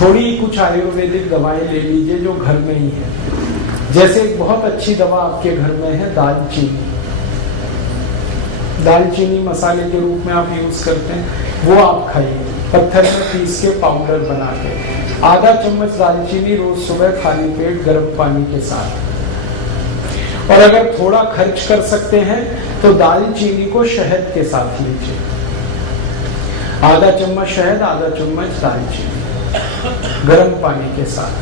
थोड़ी कुछ आयुर्वेदिक दवाएं ले लीजिए जो घर में ही है। जैसे एक बहुत अच्छी दवा आपके घर में है दालचीनी। दालचीनी मसाले के रूप में आप यूज करते हैं, वो आप खाइए पत्थर में पीस के पाउडर बना के। आधा चम्मच दालचीनी रोज सुबह खाली पेट गर्म पानी के साथ। और अगर थोड़ा खर्च कर सकते हैं तो दालचीनी को शहद के साथ लीजिए। आधा चम्मच शहद, आधा चम्मच दालचीनी गर्म पानी के साथ।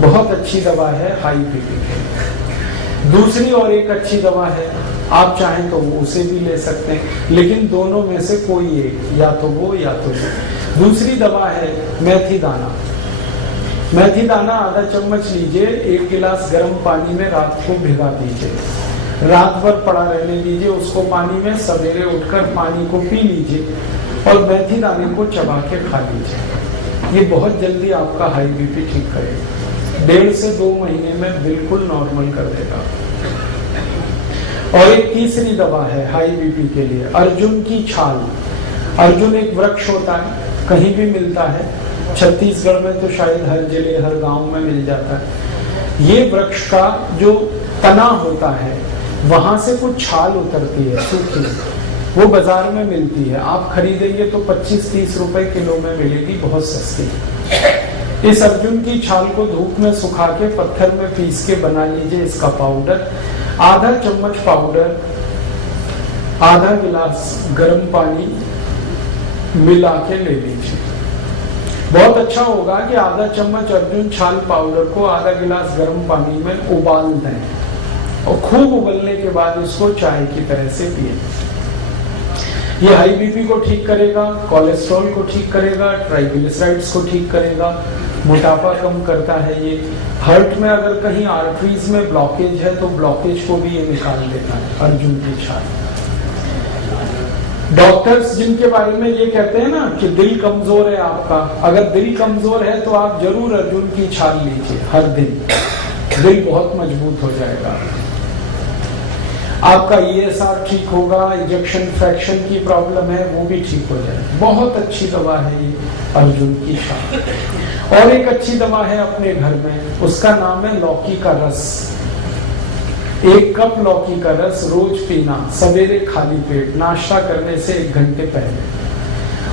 बहुत अच्छी दवा है हाई बीपी के लिए। दूसरी और एक अच्छी दवा है, आप चाहें तो वो उसे भी ले सकते हैं, लेकिन दोनों में से कोई एक, या तो वो या तो वो। दूसरी दवा है मेथी दाना। मेथी दाना आधा चम्मच लीजिए, 1 गिलास गर्म पानी में रात को भिगा दीजिए, रात भर पड़ा रहने दीजिए उसको पानी में। सवेरे उठकर पानी को पी लीजिए और मेथी दाने को चबा के खा लीजिए। ये बहुत जल्दी आपका हाई बीपी ठीक करेगा। 1.5 से 2 महीने में बिल्कुल नॉर्मल कर देगा। और एक तीसरी दवा है हाई बीपी के लिए, अर्जुन की छाल। अर्जुन एक वृक्ष होता है, कहीं भी मिलता है, छत्तीसगढ़ में तो शायद हर जिले हर गांव में मिल जाता है। ये वृक्ष का जो तना होता है वहां से कुछ छाल उतरती है सूखी, वो बाजार में मिलती है। आप खरीदेंगे तो 25-30 रुपए किलो में मिलेगी, बहुत सस्ती। इस अर्जुन की छाल को धूप में सुखा के पत्थर में पीस के बना लीजिए इसका पाउडर। आधा चम्मच पाउडर आधा गिलास गर्म पानी मिला के ले लीजिए। बहुत अच्छा होगा कि आधा चम्मच अर्जुन छाल पाउडर को आधा गिलास गर्म पानी में उबाल दें और खूब उबलने के बाद इसको चाय की तरह से पिए। ये हाई बीपी को ठीक करेगा, कोलेस्ट्रॉल को ठीक करेगा, ट्राइग्लिसराइड्स को ठीक करेगा, मोटापा कम करता है। ये हार्ट में अगर कहीं आर्टरीज में ब्लॉकेज है तो ब्लॉकेज को भी ये निकाल देता है अर्जुन की छाल। डॉक्टर्स जिनके बारे में ये कहते हैं ना कि दिल कमजोर है आपका, अगर दिल कमजोर है तो आप जरूर अर्जुन की छाल लीजिए हर दिन, दिल बहुत मजबूत हो जाएगा। आपका ESR ठीक होगा, इजेक्शन फ्रैक्शन की प्रॉब्लम है वो भी ठीक हो जाएगी। बहुत अच्छी दवा है ये अर्जुन की छाल। और एक अच्छी दवा है अपने घर में, उसका नाम है लौकी का रस। 1 कप लौकी का रस रोज पीना, सवेरे खाली पेट, नाश्ता करने से 1 घंटे पहले।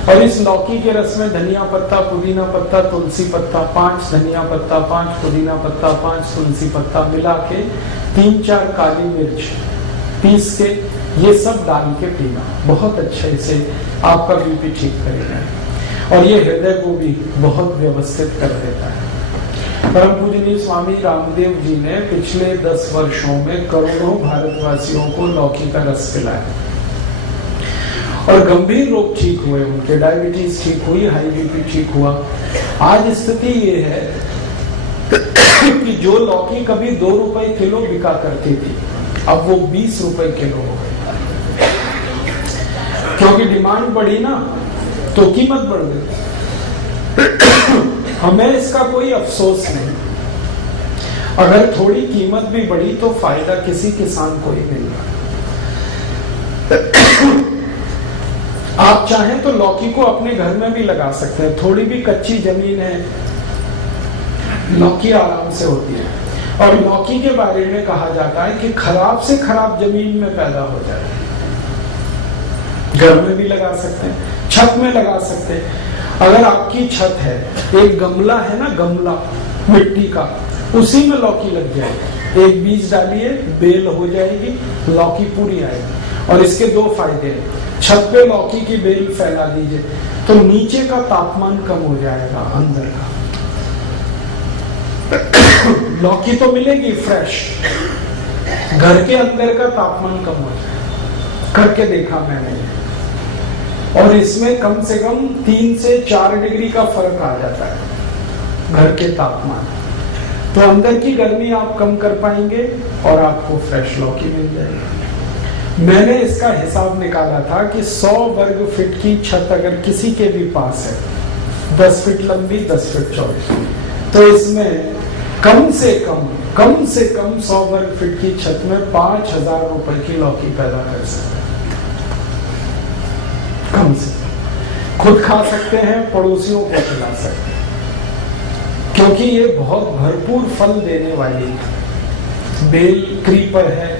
और इस लौकी के रस में धनिया पत्ता, पुदीना पत्ता, तुलसी पत्ता, 5 धनिया पत्ता, 5 पुदीना पत्ता, 5 तुलसी पत्ता मिला के 3-4 काली मिर्च पीस के ये सब डाल के पीना, बहुत अच्छे से आपका बीपी ठीक करेगा। और ये हृदय को भी बहुत व्यवस्थित कर देता है। परम पूजनीय स्वामी रामदेव जी ने पिछले 10 वर्षों में करोड़ों भारतवासियों को लौकी का रस पिलाया और गंभीर रोग ठीक हुए, उनके डायबिटीज ठीक हुई, हाई बीपी ठीक हुआ। आज स्थिति ये है कि जो लौकी कभी 2 रुपए किलो बिका करती थी, अब वो 20 रुपए किलो हो गई, क्योंकि डिमांड बढ़ी ना तो कीमत बढ़ गई। हमें इसका कोई अफसोस नहीं, अगर थोड़ी कीमत भी बढ़ी तो फायदा किसी किसान को ही मिल रहा। आप चाहें तो लौकी को अपने घर में भी लगा सकते हैं, थोड़ी भी कच्ची जमीन है लौकी आराम से होती है। और लौकी के बारे में कहा जाता है कि खराब से खराब जमीन में पैदा हो जाए, घर में भी लगा सकते हैं, छत में लगा सकते हैं। अगर आपकी छत है, एक गमला है ना, गमला मिट्टी का, उसी में लौकी लग जाएगी। एक बीज डालिए, बेल हो जाएगी, लौकी पूरी आएगी। और इसके 2 फायदे हैं। छत पे लौकी की बेल फैला दीजिए तो नीचे का तापमान कम हो जाएगा, अंदर का। लौकी तो मिलेगी फ्रेश, घर के अंदर का तापमान कम हो जाएगा, करके देखा मैंने। और इसमें कम से कम 3 से 4 डिग्री का फर्क आ जाता है घर के तापमान। तो अंदर की गर्मी आप कम कर पाएंगे और आपको फ्रेश लौकी मिल जाएगी। मैंने इसका हिसाब निकाला था कि 100 वर्ग फीट की छत अगर किसी के भी पास है, 10 फीट लंबी 10 फीट चौड़ी, तो इसमें कम से कम 100 वर्ग फीट की छत में 5,000 रुपए की लौकी पैदा कर सकते हैं, कम से कम। खुद खा सकते हैं, पड़ोसियों को खिला सकते हैं, क्योंकि ये बहुत भरपूर फल देने वाली बेल क्रीपर है।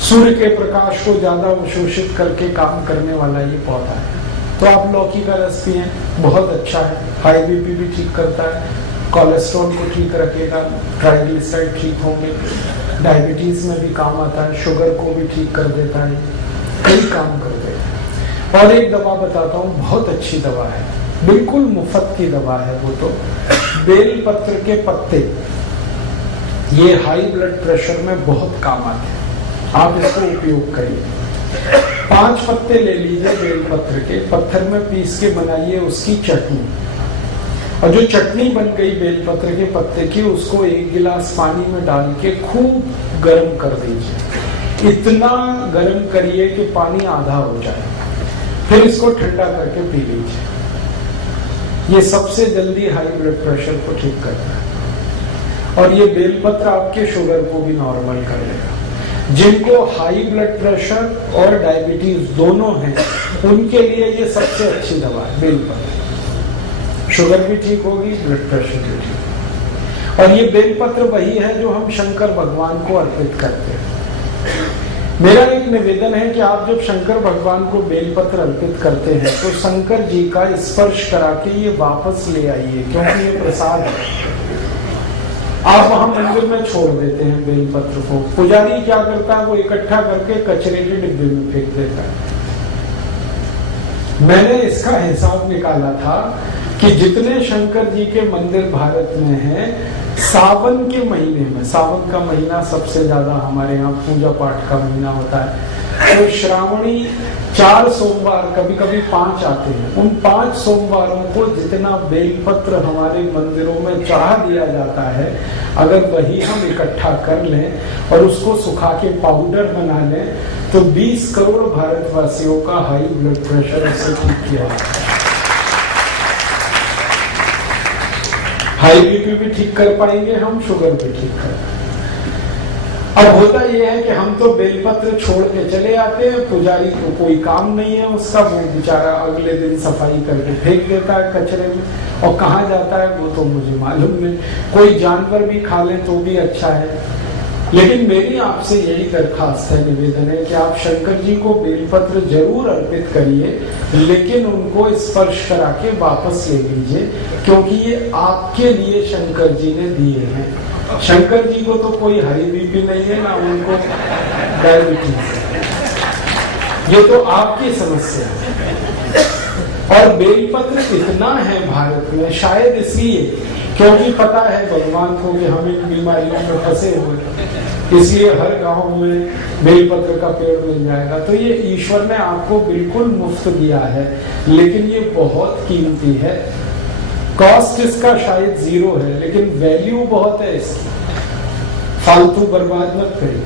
सूर्य के प्रकाश को ज्यादा अवशोषित करके काम करने वाला ये पौधा है। तो आप लौकी का रस पिए, बहुत अच्छा है, हाई बीपी भी ठीक करता है, कोलेस्ट्रॉल को ठीक रखेगा, ट्राइग्लिसराइड ठीक होंगे, डायबिटीज में भी काम आता है, शुगर को भी ठीक कर देता है, कई काम कर देता है। और एक दवा बताता हूँ, बहुत अच्छी दवा है, बिल्कुल मुफ्त की दवा है वो तो, बेल पत्र के पत्ते, ये हाई ब्लड प्रेशर में बहुत काम आते हैं, आप इसको उपयोग करिए। 5 पत्ते ले लीजिए बेल पत्र के, पत्थर में पीस के बनाइए उसकी चटनी, और जो चटनी बन गई बेलपत्र के पत्ते की, उसको 1 गिलास पानी में डाल के खूब गर्म कर दीजिए। इतना गर्म करिए कि पानी आधा हो जाए, फिर इसको ठंडा करके पी लीजिए। ये सबसे जल्दी हाई ब्लड प्रेशर को ठीक करता है, और ये बेलपत्र आपके शुगर को भी नॉर्मल कर देगा। जिनको हाई ब्लड प्रेशर और डायबिटीज दोनों हैं, उनके लिए ये सबसे अच्छी दवा है बेलपत्र। शुगर भी ठीक होगी, ब्लड प्रेशर भी ठीक। और ये बेलपत्र वही है जो हम शंकर भगवान को अर्पित करते हैं। मेरा एक निवेदन है कि आप जब शंकर भगवान को बेलपत्र अर्पित करते हैं तो शंकर जी का स्पर्श करा के ये वापस ले आइए, क्योंकि ये प्रसाद है। आप वहां मंदिर में छोड़ देते हैं बेलपत्र को, पुजारी क्या करता है, वो इकट्ठा करके कचरे के डिब्बे में फेंक देता है। मैंने इसका हिसाब निकाला था कि जितने शंकर जी के मंदिर भारत में हैं, सावन के महीने में, सावन का महीना सबसे ज्यादा हमारे यहाँ पूजा पाठ का महीना होता है, तो श्रावणी 4 सोमवार, कभी कभी 5 आते हैं, उन 5 सोमवारों को जितना बेलपत्र हमारे मंदिरों में चढ़ा दिया जाता है, अगर वही हम इकट्ठा कर लें और उसको सुखा के पाउडर बना लें, तो 20 करोड़ भारतवासियों का हाई ब्लड प्रेशर उससे ठीक किया जाता है। हाई बीपी भी ठीक कर पाएंगे हम, शुगर भी ठीक कर पाएंगे। अब होता यह है कि हम तो बेलपत्र छोड़ के चले आते हैं, पुजारी को कोई काम नहीं है उसका, वो बेचारा अगले दिन सफाई करके फेंक देता है कचरे में, और कहाँ जाता है वो तो मुझे मालूम नहीं। कोई जानवर भी खा ले तो भी अच्छा है। लेकिन मेरी आपसे यही दरखास्त है, निवेदन है कि आप शंकर जी को बेलपत्र जरूर अर्पित करिए, लेकिन उनको स्पर्श करा के वापस ले लीजिए, क्योंकि ये आपके लिए शंकर जी ने दिए हैं। शंकर जी को तो कोई हाई बीपी नहीं है, ना उनको डायबिटीज, ये तो आपकी समस्या है। और बेलपत्र इतना है भारत में, शायद इसलिए क्योंकि पता है भगवान को कि हम इन बीमारियों में फंसे हुए, इसलिए हर गांव में बेलपत्र का पेड़ मिल जाएगा। तो ये ईश्वर ने आपको बिल्कुल मुफ्त दिया है, लेकिन ये बहुत कीमती है। कॉस्ट इसका शायद 0 है, लेकिन वैल्यू बहुत है इसकी, फालतू बर्बाद मत करिए।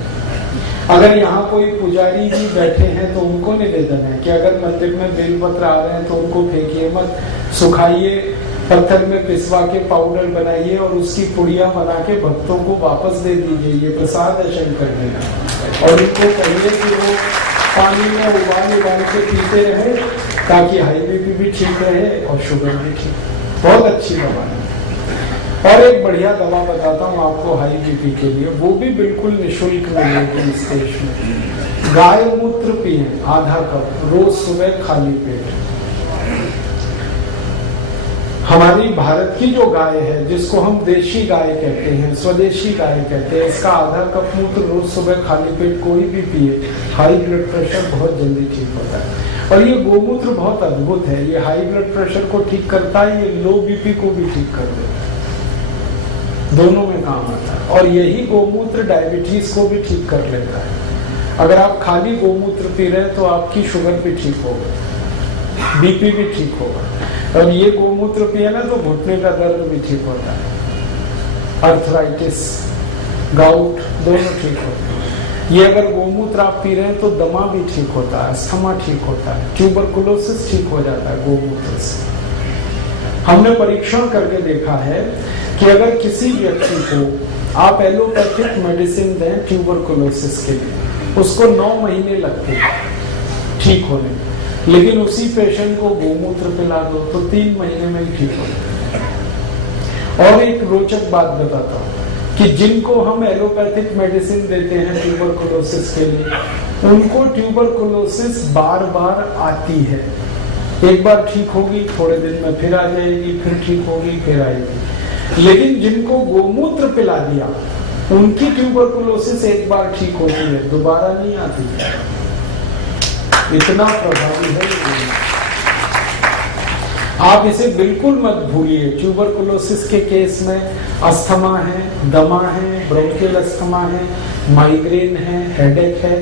अगर यहाँ कोई पुजारी जी बैठे हैं तो उनको निवेदन है कि अगर मंदिर में बेलपत्र आ रहे हैं तो उनको फेंकिए मत, सुखाइए, पत्थर में पिसवा के पाउडर बनाइए और उसकी पुड़िया बना के भक्तों को वापस दे दीजिए। ये प्रसाद है शंकर जी का, और इनको कहिए कि वो पानी में उबाल के पीते रहे, ताकि हाई बीपी भी ठीक रहे और शुगर भी ठीक। बहुत अच्छी दवा है। और एक बढ़िया दवा बताता हूँ आपको हाई बीपी के लिए, वो भी बिल्कुल निःशुल्क मिलेगी इस देश में। गाय मूत्र पिए आधा कप रोज सुबह खाली पेट। हमारी भारत की जो गाय है, जिसको हम देशी गाय कहते हैं, स्वदेशी गाय कहते हैं, इसका आधा कप मूत्र रोज सुबह खाली पेट कोई भी पिए, हाई ब्लड प्रेशर बहुत जल्दी ठीक होता है। और ये गोमूत्र बहुत अद्भुत है, ये हाई ब्लड प्रेशर को ठीक करता है, ये लो बीपी को भी ठीक कर देता है, दोनों में काम आता है। और यही गोमूत्र डायबिटीज को भी ठीक कर लेता है। अगर आप खाली गोमूत्र पी रहे हैं तो आपकी शुगर भी ठीक होगा, बीपी भी ठीक होगा। और ये गोमूत्र पिए ना तो घुटने का दर्द भी ठीक होता है, अर्थराइटिस, गाउट दोनों ठीक होते हैं। ये अगर गोमूत्र आप पी रहे हैं तो दमा भी ठीक होता है, अस्थमा ठीक होता है, ट्यूबरकुलोसिस ठीक हो जाता है गोमूत्र से। हमने परीक्षण करके देखा है कि अगर किसी व्यक्ति को आप एलोपैथिक मेडिसिन दें ट्यूबरकुलोसिस के लिए, उसको 9 महीने लगते हैं ठीक होने, लेकिन उसी पेशेंट को गोमूत्र पिला दो तो 3 महीने में ही ठीक हो जाए। और एक रोचक बात बताता हूँ कि जिनको हम एलोपैथिक मेडिसिन देते हैं ट्यूबरकुलोसिस के लिए, उनको ट्यूबरकुलोसिस बार बार आती है। एक बार ठीक होगी, थोड़े दिन में फिर आ जाएगी, फिर ठीक होगी, फिर आएगी। लेकिन जिनको गोमूत्र पिला दिया, उनकी ट्यूबरकुलोसिस एक बार ठीक होती है, दोबारा नहीं आती। इतना प्रभावी है। आप इसे बिल्कुल मत भूलिए। ट्यूबरकुलोसिस के केस में अस्थमा है, दमा है, ब्रोंकियल अस्थमा है, माइग्रेन है, हेडेक है,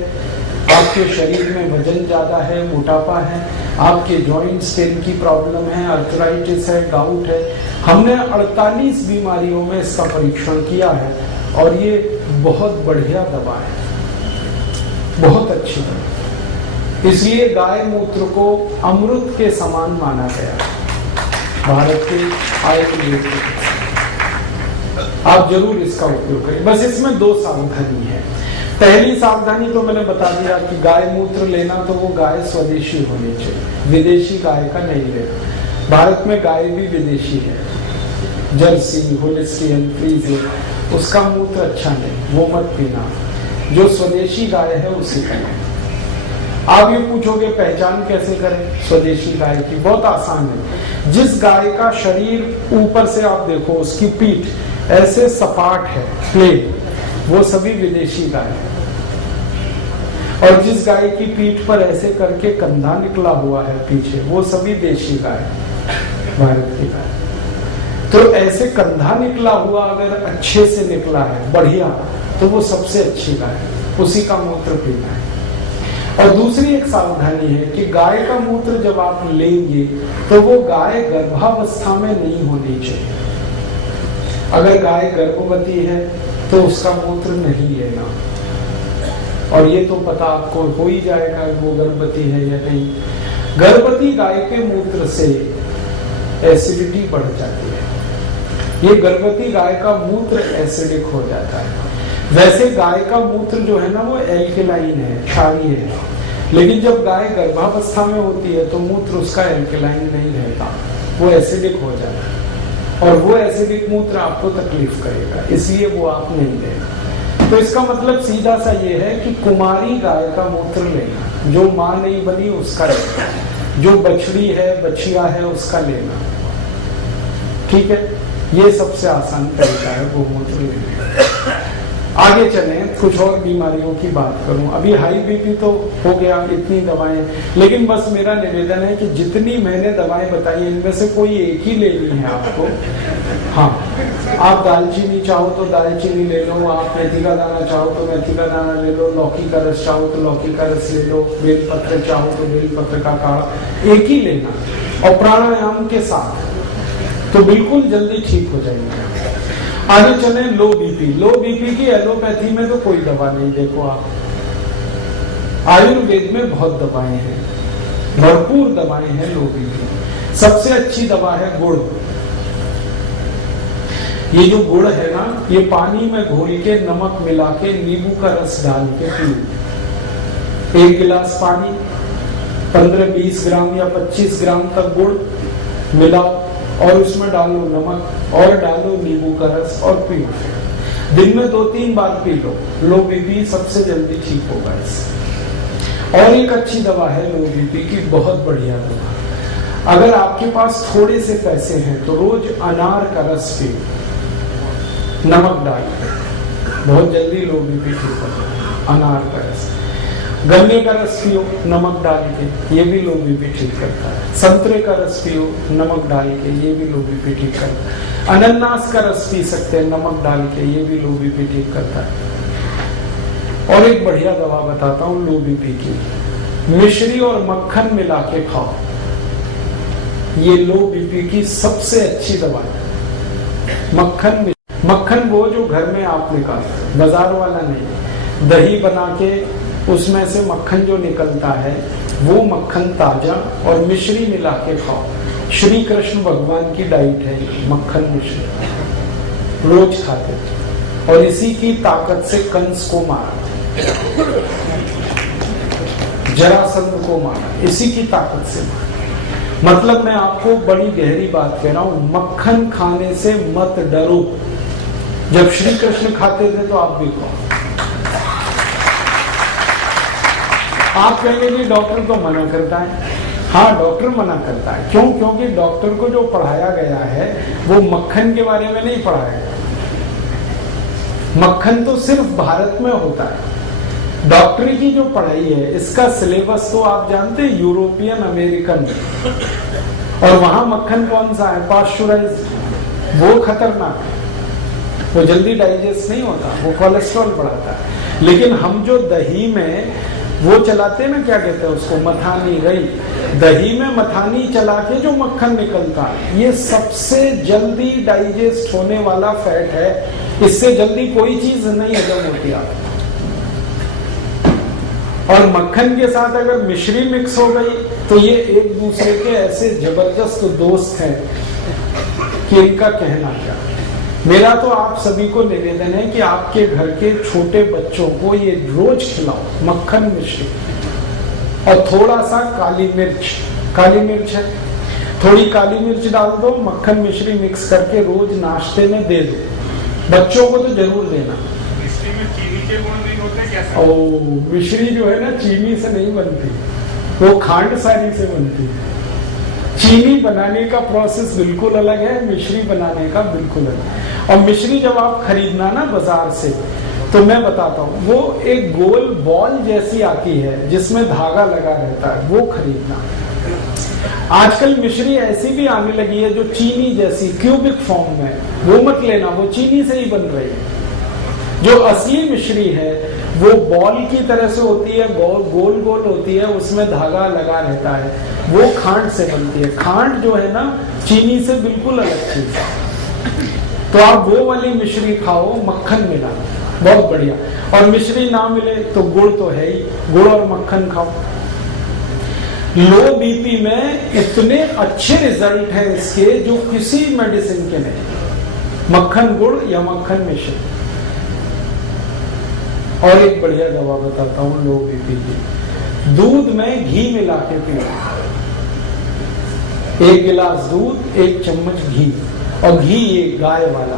आपके शरीर में वजन ज्यादा है, मोटापा है, आपके जॉइंट पेन की प्रॉब्लम है, अर्थराइटिस है, गाउट है। हमने 48 बीमारियों में इसका परीक्षण किया है और ये बहुत बढ़िया दवा है, बहुत अच्छी दवा। इसलिए गाय मूत्र को अमृत के समान माना गया भारत के आयुर्वेद में। आप जरूर इसका उपयोग करें। बस इसमें 2 सावधानी है। पहली सावधानी तो मैंने बता दिया कि गाय मूत्र लेना तो वो गाय स्वदेशी होनी चाहिए, विदेशी गाय का नहीं लेना। भारत में गाय भी विदेशी है, जर्सी, होलिस्टियन, फ्रीजियन, उसका मूत्र अच्छा नहीं, वो मत पीना। जो स्वदेशी गाय है उसी का। आप ये पूछोगे पहचान कैसे करें स्वदेशी गाय की? बहुत आसान है। जिस गाय का शरीर ऊपर से आप देखो, उसकी पीठ ऐसे सपाट है, प्लेन, वो सभी विदेशी गाय है। और जिस गाय की पीठ पर ऐसे करके कंधा निकला हुआ है पीछे, वो सभी देशी गाय, भारत की गाय। तो ऐसे कंधा निकला हुआ अगर अच्छे से निकला है, बढ़िया, तो वो सबसे अच्छी गाय है, उसी का मूत्र पीना है। और दूसरी एक सावधानी है कि गाय का मूत्र जब आप लेंगे तो वो गाय गर्भावस्था में नहीं होनी चाहिए। अगर गाय गर्भवती है तो उसका मूत्र नहीं लेना। और ये तो पता आपको हो ही जाएगा वो गर्भवती है या नहीं। गर्भवती गाय के मूत्र से एसिडिटी बढ़ जाती है। ये गर्भवती गाय का मूत्र एसिडिक हो जाता है। वैसे गाय का मूत्र जो है ना वो एल्केलाइन है, क्षारीय है, लेकिन जब गाय गर्भावस्था में होती है तो मूत्र उसका एल्केलाइन नहीं रहता, वो एसिडिक हो जाता है। और वो एसिडिक मूत्र आपको तकलीफ करेगा, इसलिए वो आप नहीं लेना। तो इसका मतलब सीधा सा ये है कि कुमारी गाय का मूत्र लेना, जो माँ नहीं बनी उसका लेना, जो बछड़ी है, बछिया है, उसका लेना। ठीक है, ये सबसे आसान तरीका है गोमूत्र लेने। आगे चले, कुछ और बीमारियों की बात करूं। अभी हाई बीपी तो हो गया, इतनी दवाएं, लेकिन बस मेरा निवेदन है कि जितनी मैंने दवाएं बताई इनमें से कोई एक ही लेनी है आपको। हाँ, आप दालचीनी चाहो तो दालचीनी ले लो, आप मेथी का दाना चाहो तो मेथी का दाना ले लो, लौकी का रस चाहो तो लौकी का रस ले लो, बेलपत्र चाहो तो बेलपत्र का काढ़ा, एक ही लेना और प्राणायाम के साथ, तो बिल्कुल जल्दी ठीक हो जाएंगे। आगे चले, लो बीपी। लो बीपी की एलोपैथी में तो कोई दवा नहीं। देखो आप, आयुर्वेद में बहुत दवाएं हैं, भरपूर दवाएं हैं लो बीपी। सबसे अच्छी दवा है गुड़। ये जो गुड़ है ना, ये पानी में घोल के नमक मिला के नींबू का रस डाल के पियो। 1 गिलास पानी, 15-20 ग्राम या 25 ग्राम तक गुड़ मिलाओ और उसमें डालो नमक और डालो नींबू का रस और पियो। दिन में 2-3 बार पी लो, लो बीपी सबसे जल्दी ठीक होगा इससे। और एक अच्छी दवा है लो बीपी की, बहुत बढ़िया दवा। अगर आपके पास थोड़े से पैसे हैं तो रोज अनार का रस पियो, नमक डाल के, बहुत जल्दी लो बीपी ठीक हो जाएगा। अनार का रस, गन्ने का रस पियो नमक डाल के, ये भी लो बीपी ठीक करता है। संतरे का रस पियो नमक डाल के, ये भी लो बीपी ठीक करता है। अनानास का रस पी सकते हैं नमक डाल के, ये भी लो बीपी ठीक करता है। और एक बढ़िया दवा बताता हूँ लो बीपी की, मिश्री और मक्खन मिला के खाओ, ये लो बीपी की सबसे अच्छी दवा है। मक्खन वो जो घर में आप निकालते, बाजार वाला नहीं। दही बना के उसमें से मक्खन जो निकलता है वो मक्खन ताजा, और मिश्री मिला के खाओ। श्री कृष्ण भगवान की डाइट है मक्खन मिश्री, रोज खाते और इसी की ताकत से कंस को मारा। जरासंध को मारा, इसी की ताकत से मारा। मतलब मैं आपको बड़ी गहरी बात कह रहा हूं, मक्खन खाने से मत डरो। जब श्री कृष्ण खाते थे तो आप भी खाओ। आप कहेंगे कि डॉक्टर तो मना करता है। हाँ, डॉक्टर मना करता है। क्यों? क्योंकि डॉक्टर को जो पढ़ाया गया है वो मक्खन के बारे में नहीं पढ़ाया गया। मक्खन तो सिर्फ भारत में होता है। डॉक्टरी की जो पढ़ाई है इसका सिलेबस तो आप जानते हैं, यूरोपियन अमेरिकन, और वहां मक्खन कौन सा है? पाश्चराइज्ड। वो खतरनाक है, वो जल्दी डाइजेस्ट नहीं होता, वो कोलेस्ट्रॉल बढ़ाता है। लेकिन हम जो दही में वो चलाते हैं ना, क्या कहते हैं उसको, मथानी रही, दही में मथानी चला के जो मक्खन निकलता है, ये सबसे जल्दी डाइजेस्ट होने वाला फैट है। इससे जल्दी कोई चीज नहीं हजम होती आप। और मक्खन के साथ अगर मिश्री मिक्स हो गई तो ये एक दूसरे के ऐसे जबरदस्त दोस्त हैं कि इनका कहना क्या। मेरा तो आप सभी को निवेदन है कि आपके घर के छोटे बच्चों को ये रोज खिलाओ, मक्खन मिश्री और थोड़ा सा काली मिर्च। काली मिर्च है, थोड़ी काली मिर्च डाल दो, मक्खन मिश्री मिक्स करके रोज नाश्ते में दे दो। बच्चों को तो जरूर देना। मिश्री में चीनी के गुण नहीं होते क्या? मिश्री जो है ना चीनी से नहीं बनती, वो खांड सारी से बनती है। चीनी बनाने का प्रोसेस बिल्कुल अलग है, मिश्री बनाने का बिल्कुल अलग। और मिश्री जब आप खरीदना ना बाजार से, तो मैं बताता हूँ, वो एक गोल बॉल जैसी आती है जिसमें धागा लगा रहता है, वो खरीदना। आजकल मिश्री ऐसी भी आने लगी है जो चीनी जैसी क्यूबिक फॉर्म में, वो मत लेना, वो चीनी से ही बन रही है। जो असली मिश्री है वो बॉल की तरह से होती है, गोल गोल होती है, उसमें धागा लगा रहता है, वो खांड से बनती है। खांड जो है ना चीनी से बिल्कुल अलग चीज है। तो आप वो वाली मिश्री खाओ, मक्खन मिला, बहुत बढ़िया। और मिश्री ना मिले तो गुड़ तो है ही, गुड़ और मक्खन खाओ। लो बीपी में इतने अच्छे रिजल्ट हैं इसके जो किसी मेडिसिन के नहीं। मक्खन गुड़ या मक्खन मिश्री। और एक बढ़िया दवा बताता हूं लो बीपी की। दूध में घी मिला के पियो, 1 गिलास दूध, 1 चम्मच घी, और घी ये गाय वाला,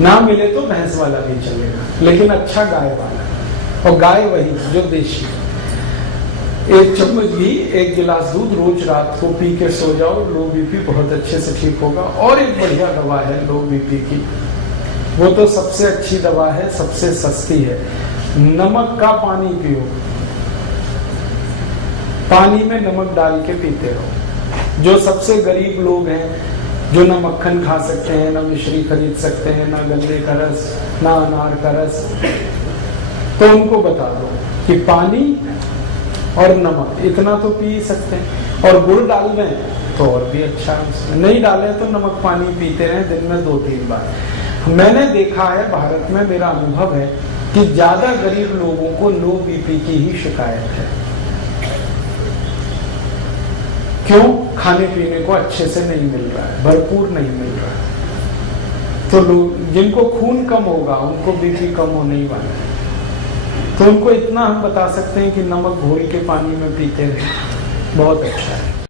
ना मिले तो भैंस वाला भी चलेगा, लेकिन अच्छा गाय वाला। और गाय वही जो देशी। 1 चम्मच घी, 1 गिलास दूध, रोज रात को पी के सो जाओ, लो बीपी बहुत अच्छे से ठीक होगा। और एक बढ़िया दवा है लो बीपी की, वो तो सबसे अच्छी दवा है, सबसे सस्ती है। नमक का पानी पियो, पानी में नमक डाल के पीते रहो। जो सबसे गरीब लोग हैं, जो ना मक्खन खा सकते हैं, ना मिश्री खरीद सकते हैं, ना गन्ने का रस, ना अनार का रस, तो उनको बता दो कि पानी और नमक इतना तो पी सकते हैं। और गुड़ डाल दें तो और भी अच्छा है। नहीं डाले तो नमक पानी पीते रहें दिन में 2-3 बार। मैंने देखा है भारत में, मेरा अनुभव है कि ज्यादा गरीब लोगों को लो बीपी की ही शिकायत है। क्यों? खाने पीने को अच्छे से नहीं मिल रहा है, भरपूर नहीं मिल रहा है। तो लोग जिनको खून कम होगा उनको बीपी कम होने ही वाला है। तो उनको इतना हम बता सकते हैं कि नमक घोल के पानी में पीते रहे, बहुत अच्छा है।